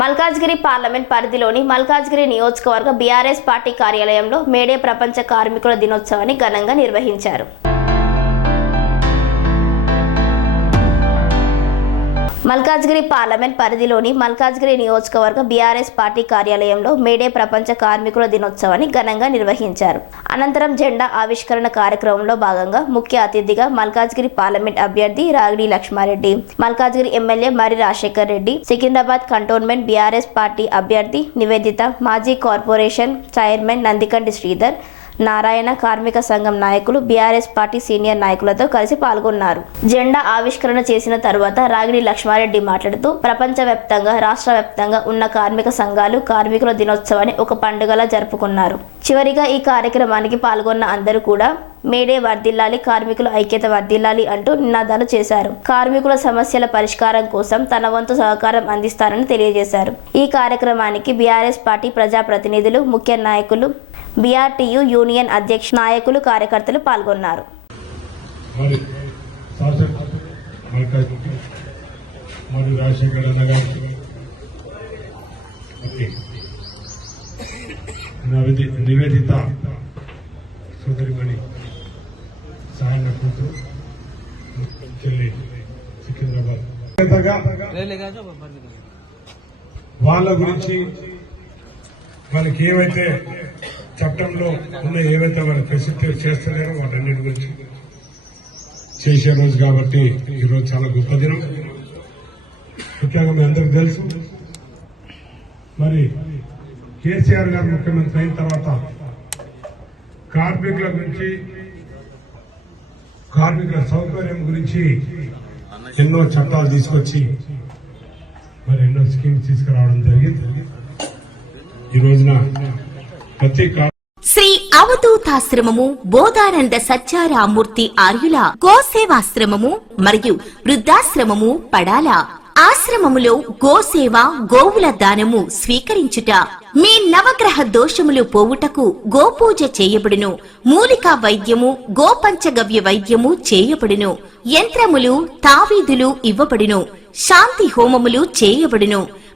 Malkajgiri parliament పరిధిలోని మల్కాజ్గిరి నియోజకవర్గ BRS party కార్యాలయంలో మేడే ప్రపంచ కార్మికుల దినోత్సవాన్ని ఘనంగా నిర్వహించారు. మల్కాజ్గిరి పార్లమెంట్ పరిధిలోని మల్కాజ్గిరి నియోజకవర్గ బీఆర్ఎస్ పార్టీ కార్యాలయంలో మేడే ప్రపంచ కార్మికుల దినోత్సవాన్ని ఘనంగా నిర్వహించారు. అనంతరం జెండా ఆవిష్కరణ కార్యక్రమంలో భాగంగా ముఖ్య అతిథిగా మల్కాజ్గిరి పార్లమెంట్ అభ్యర్థి రాగిడి లక్ష్మారెడ్డి మల్కాజ్గిరి ఎమ్మెల్యే మరి Rajasekhar Reddy Secunderabad cantonment BRS party అభ్యర్థి నివేదిత మాజీ కార్పొరేషన్ చైర్మన్ నందికంటి శ్రీధర్ నారాయణ కార్మిక సంఘం నాయకులు బీఆర్ఎస్ పార్టీ సీనియర్ నాయకులతో కలిసి పాల్గొన్నారు. జెండా ఆవిష్కరణ చేసిన తర్వాత రాగిడి లక్ష్మారెడ్డి మాట్లాడుతూ ప్రపంచవ్యాప్తంగా రాష్ట్ర వ్యాప్తంగా ఉన్న కార్మిక సంఘాలు కార్మికుల దినోత్సవాన్ని ఒక పండుగలా జరుపుకున్నారు. చివరిగా ఈ కార్యక్రమానికి పాల్గొన్న అందరూ కూడా మేడే వర్ధిల్లాలి కార్మికుల ఐక్యత వర్ధిల్లాలి అంటూ నినాదాలు చేశారు. కార్మికుల సమస్యల పరిష్కారం కోసం తన వంతు సహకారం అందిస్తారని తెలియజేశారు. ఈ కార్యక్రమానికి బీఆర్ఎస్ పార్టీ ప్రజాప్రతినిధులు ముఖ్య నాయకులు బీఆర్టీయూ యూనియన్ అధ్యక్ష నాయకులు కార్యకర్తలు పాల్గొన్నారు. మరి రాజశేఖర్ అన్న గారు నవిది నివేదిత సోదరిమణి సాయన కూతురు సికింద్రాబాద్. వాళ్ళ గురించి వాళ్ళకి ఏవైతే చట్టంలో ఉన్న ఏవైతే వాళ్ళు ప్రసిద్ధి చేస్తున్నారో వాటన్నిటి గురించి చేసే రోజు కాబట్టి ఈరోజు చాలా గొప్ప దినం. ముఖ్యంగా మీ అందరికి తెలుసు. మరి కేసీఆర్ గారు ముఖ్యమంత్రి అయిన తర్వాత కార్మికుల గురించి కార్మికుల సౌకర్యం గురించి ఎన్నో చట్టాలు తీసుకొచ్చి మరి ఎన్నో స్కీమ్స్ తీసుకురావడం జరిగింది. ఈ రోజున ప్రతి శ్రీ అవధూతాశ్రమము బోధానంద సత్యారామూర్తి ఆర్యుల గోసేవాశ్రమము మరియు వృద్ధాశ్రమము పడాల. ఆశ్రమములో గోసేవ గోవుల దానము స్వీకరించుట. మీ నవగ్రహ దోషములు పోవుటకు గోపూజ చేయబడును. మూలికా వైద్యము గోపంచగవ్య వైద్యము చేయబడును. యంత్రములు తావీదులు ఇవ్వబడును. శాంతి హోమములు చేయబడును.